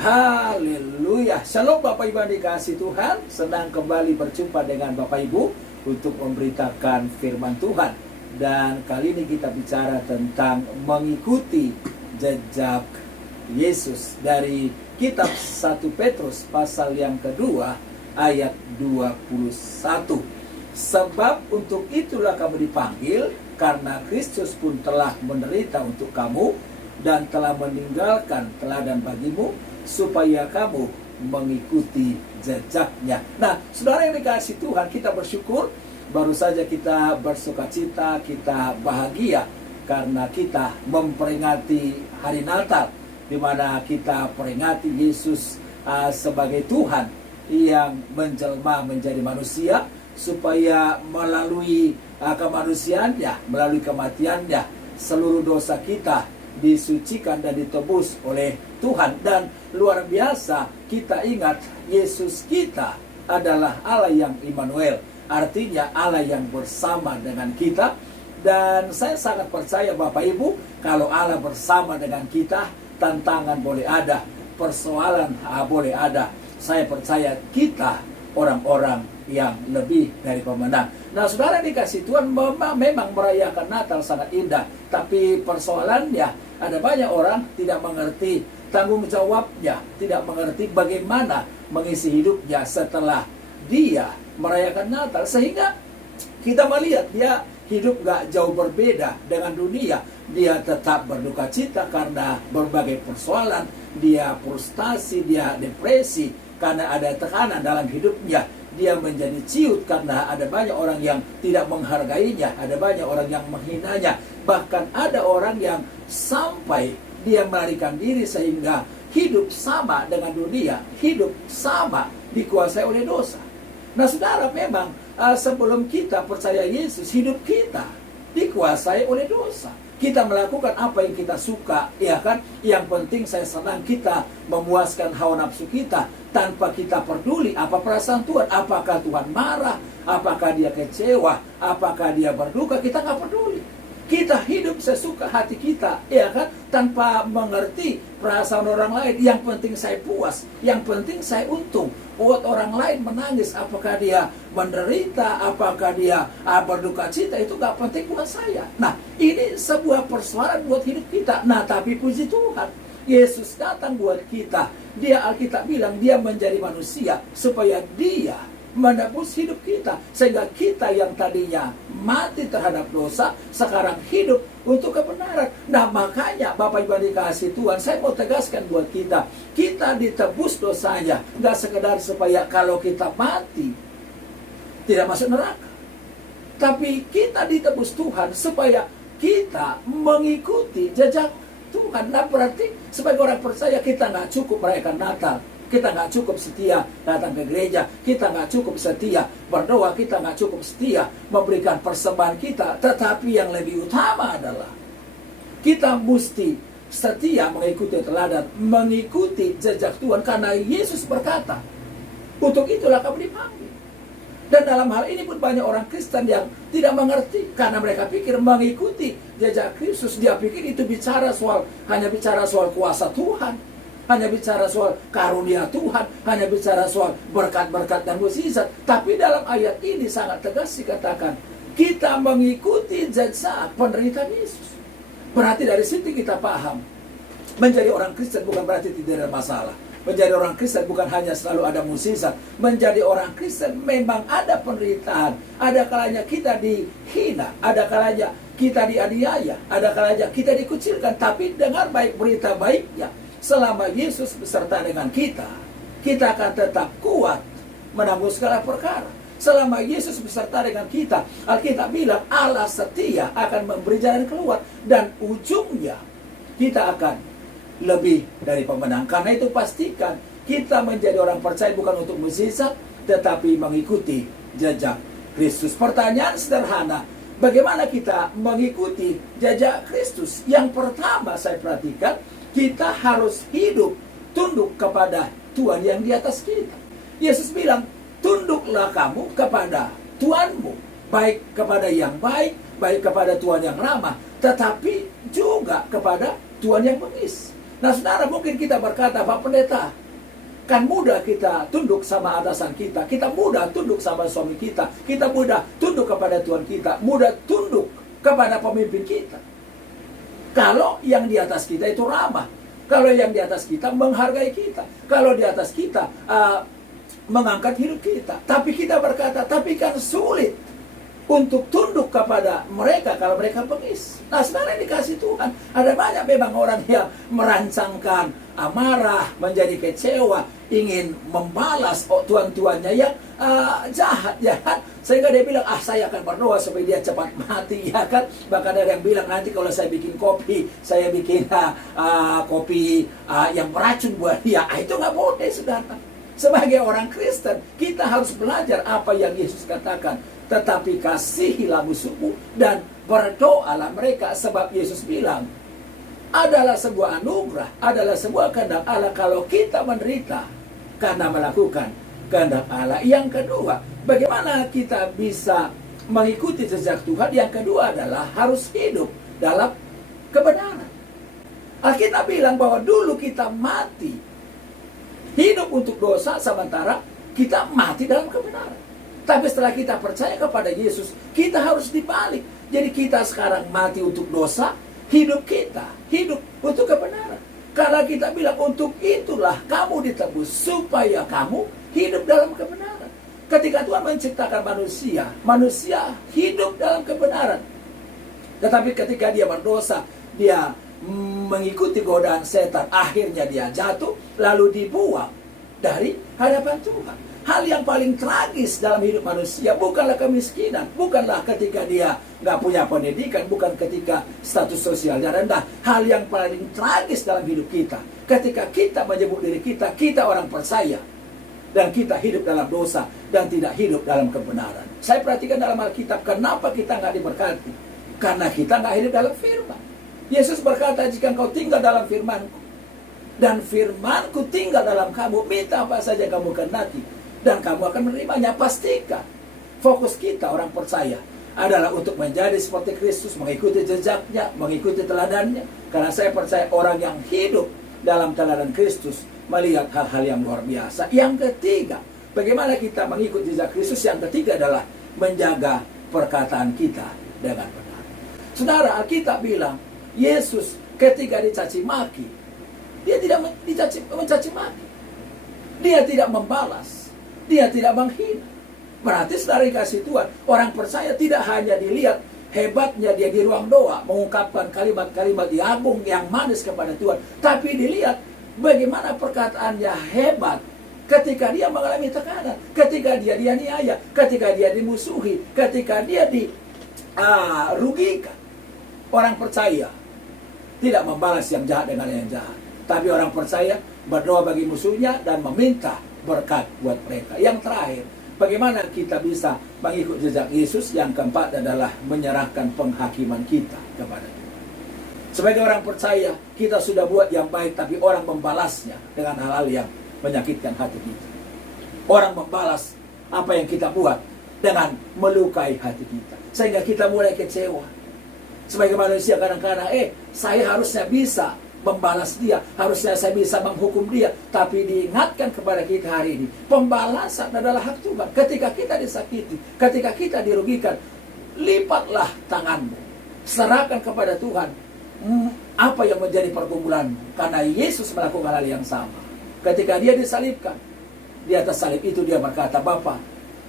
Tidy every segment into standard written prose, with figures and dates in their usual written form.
Haleluya. Shalom Bapak Ibu yang dikasihi Tuhan. Senang kembali berjumpa dengan Bapak Ibu untuk memberitakan firman Tuhan. Dan kali ini kita bicara tentang mengikuti jejak Yesus dari kitab 1 Petrus pasal yang kedua ayat 21. Sebab untuk itulah kamu dipanggil, karena Kristus pun telah menderita untuk kamu dan telah meninggalkan teladan bagimu, supaya kamu mengikuti jejaknya. Nah, saudara yang dikasihi Tuhan, kita bersyukur. Baru saja kita bersukacita, kita bahagia karena kita memperingati hari Natal, di mana kita peringati Yesus sebagai Tuhan yang menjelma menjadi manusia, supaya melalui kemanusiaannya, melalui kematiannya, seluruh dosa kita disucikan dan ditebus oleh Tuhan. Dan luar biasa, kita ingat Yesus kita adalah Allah yang Immanuel, artinya Allah yang bersama dengan kita. Dan saya sangat percaya Bapak Ibu, kalau Allah bersama dengan kita, tantangan boleh ada, persoalan boleh ada. Saya percaya kita orang-orang yang lebih dari pemenang. Nah, saudara dikasih Tuhan, memang merayakan Natal sangat indah, tapi persoalannya ada banyak orang tidak mengerti tanggung jawabnya, tidak mengerti bagaimana mengisi hidupnya setelah dia merayakan Natal, sehingga kita melihat dia hidup gak jauh berbeda dengan dunia. Dia tetap berduka cita karena berbagai persoalan, dia frustasi, dia depresi karena ada tekanan dalam hidupnya. Dia menjadi ciut karena ada banyak orang yang tidak menghargainya, ada banyak orang yang menghinanya. Bahkan ada orang yang sampai dia melarikan diri sehingga hidup sama dengan dunia, hidup sama dikuasai oleh dosa. Nah, saudara, memang sebelum kita percaya Yesus, hidup kita dikuasai oleh dosa. Kita melakukan apa yang kita suka, ya kan? Yang penting saya senang, kita memuaskan hawa nafsu kita tanpa kita peduli apa perasaan Tuhan. Apakah Tuhan marah? Apakah dia kecewa? Apakah dia berduka? Kita nggak peduli. Kita hidup sesuka hati kita, ya kan? Tanpa mengerti perasaan orang lain. Yang penting saya puas, yang penting saya untung. Buat orang lain menangis, apakah dia menderita, apakah dia berduka cita, itu gak penting buat saya. Nah, ini sebuah persoalan buat hidup kita. Nah, tapi puji Tuhan, Yesus datang buat kita. Dia, Alkitab bilang, dia menjadi manusia supaya dia menebus hidup kita, sehingga kita yang tadinya mati terhadap dosa sekarang hidup untuk kebenaran. Nah, makanya Bapak Ibu dikasih Tuhan, saya mau tegaskan buat kita, kita ditebus dosanya, nggak sekedar supaya kalau kita mati tidak masuk neraka, tapi kita ditebus Tuhan supaya kita mengikuti jejak Tuhan. Nah, berarti sebagai orang percaya kita nggak cukup merayakan Natal, kita nggak cukup setia datang ke gereja, kita nggak cukup setia berdoa, kita nggak cukup setia memberikan persembahan kita. Tetapi yang lebih utama adalah kita mesti setia mengikuti teladan, mengikuti jejak Tuhan. Karena Yesus berkata, untuk itulah kamu dipanggil. Dan dalam hal ini pun banyak orang Kristen yang tidak mengerti, karena mereka pikir mengikuti jejak Kristus, dia pikir itu hanya bicara soal kuasa Tuhan, hanya bicara soal karunia Tuhan, hanya bicara soal berkat-berkat dan mukjizat. Tapi dalam ayat ini sangat tegas dikatakan, kita mengikuti jejak penderitaan Yesus. Berarti dari situ kita paham, menjadi orang Kristen bukan berarti tidak ada masalah. Menjadi orang Kristen bukan hanya selalu ada mukjizat. Menjadi orang Kristen memang ada penderitaan. Ada kalanya kita dihina, ada kalanya kita dianiaya, ada kalanya kita dikucilkan. Tapi dengar baik berita baiknya, selama Yesus beserta dengan kita, kita akan tetap kuat menanggung segala perkara. Selama Yesus beserta dengan kita, Alkitab bilang Allah setia akan memberi jalan keluar, dan ujungnya kita akan lebih dari pemenang. Karena itu pastikan kita menjadi orang percaya bukan untuk mukjizat, tetapi mengikuti jejak Kristus. Pertanyaan sederhana, bagaimana kita mengikuti jejak Kristus? Yang pertama saya perhatikan, kita harus hidup tunduk kepada Tuhan yang di atas kita. Yesus bilang, tunduklah kamu kepada Tuhanmu, baik kepada yang baik, baik kepada Tuhan yang ramah, tetapi juga kepada Tuhan yang bengis. Nah saudara, mungkin kita berkata, Pak Pendeta, kan mudah kita tunduk sama atasan kita, kita mudah tunduk sama suami kita mudah tunduk kepada Tuhan kita, mudah tunduk kepada pemimpin kita. Kalau yang di atas kita itu ramah, kalau yang di atas kita menghargai kita, kalau di atas kita mengangkat hidup kita. Tapi kita berkata, tapi kan sulit untuk tunduk kepada mereka kalau mereka bengis. Nah sebenarnya dikasih Tuhan, ada banyak memang orang yang merancangkan amarah, menjadi kecewa, ingin membalas tuan-tuannya yang jahat, sehingga dia bilang, saya akan berdoa supaya dia cepat mati, ya kan? Bahkan ada yang bilang, nanti kalau saya bikin kopi, saya bikin kopi yang beracun buat dia. Itu nggak boleh, saudara. Sebagai orang Kristen, kita harus belajar apa yang Yesus katakan. Tetapi kasihilah musuhmu dan berdoalah mereka. Sebab Yesus bilang, adalah sebuah anugerah, adalah sebuah kehendak Allah kalau kita menderita karena melakukan kehendak Allah. Yang kedua, bagaimana kita bisa mengikuti jejak Tuhan? Yang kedua adalah harus hidup dalam kebenaran. Alkitab bilang bahwa dulu kita mati, hidup untuk dosa, sementara kita mati dalam kebenaran. Tapi setelah kita percaya kepada Yesus, kita harus dibalik. Jadi kita sekarang mati untuk dosa, hidup kita hidup untuk kebenaran. Karena kita bilang, untuk itulah kamu ditebus, supaya kamu hidup dalam kebenaran. Ketika Tuhan menciptakan manusia, manusia hidup dalam kebenaran. Tetapi ketika dia berdosa, dia mengikuti godaan setan, akhirnya dia jatuh, lalu dibuang dari hadapan Tuhan. Hal yang paling tragis dalam hidup manusia bukanlah kemiskinan, bukanlah ketika dia nggak punya pendidikan, bukan ketika status sosialnya rendah. Hal yang paling tragis dalam hidup kita, ketika kita menyebut diri kita orang percaya, dan kita hidup dalam dosa dan tidak hidup dalam kebenaran. Saya perhatikan dalam Alkitab, kenapa kita nggak diberkati? Karena kita nggak hidup dalam firman. Yesus berkata, jika engkau tinggal dalam firman-Ku, dan firman-Ku tinggal dalam kamu, minta apa saja kamu kehendaki, dan kamu akan menerimanya. Pastikan fokus kita orang percaya adalah untuk menjadi seperti Kristus, mengikuti jejaknya, mengikuti teladannya. Karena saya percaya orang yang hidup dalam teladan Kristus melihat hal-hal yang luar biasa. Yang ketiga, bagaimana kita mengikuti jejak Kristus? Yang ketiga adalah menjaga perkataan kita dengan benar. Saudara, Alkitab bilang Yesus ketika dicaci maki, dia tidak mencaci maki, dia tidak membalas, dia tidak menghina. Berarti saudara dikasih Tuhan, orang percaya tidak hanya dilihat hebatnya dia di ruang doa, mengungkapkan kalimat-kalimat yang agung, yang manis kepada Tuhan, tapi dilihat bagaimana perkataannya hebat ketika dia mengalami tekanan, ketika dia dianiaya, ketika dia dimusuhi, ketika dia dirugikan. Orang percaya tidak membalas yang jahat dengan yang jahat, tapi orang percaya berdoa bagi musuhnya dan meminta berkat buat mereka. Yang terakhir, bagaimana kita bisa mengikuti jejak Yesus? Yang keempat adalah menyerahkan penghakiman kita kepada Tuhan. Sebagai orang percaya, kita sudah buat yang baik, tapi orang membalasnya dengan hal-hal yang menyakitkan hati kita. Orang membalas apa yang kita buat dengan melukai hati kita, sehingga kita mulai kecewa. Sebagai manusia kadang-kadang, saya harusnya bisa membalas dia, harusnya saya bisa menghukum dia. Tapi diingatkan kepada kita hari ini, pembalasan adalah hak Tuhan. Ketika kita disakiti, ketika kita dirugikan, lipatlah tanganmu, serahkan kepada Tuhan apa yang menjadi pergumulanmu. Karena Yesus melakukan hal yang sama. Ketika dia disalibkan, di atas salib itu dia berkata, Bapa,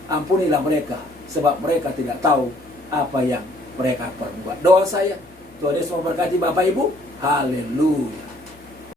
ampunilah mereka, sebab mereka tidak tahu apa yang mereka perbuat. Doa saya, Tuhan Yesus memberkati Bapak Ibu. Haleluya.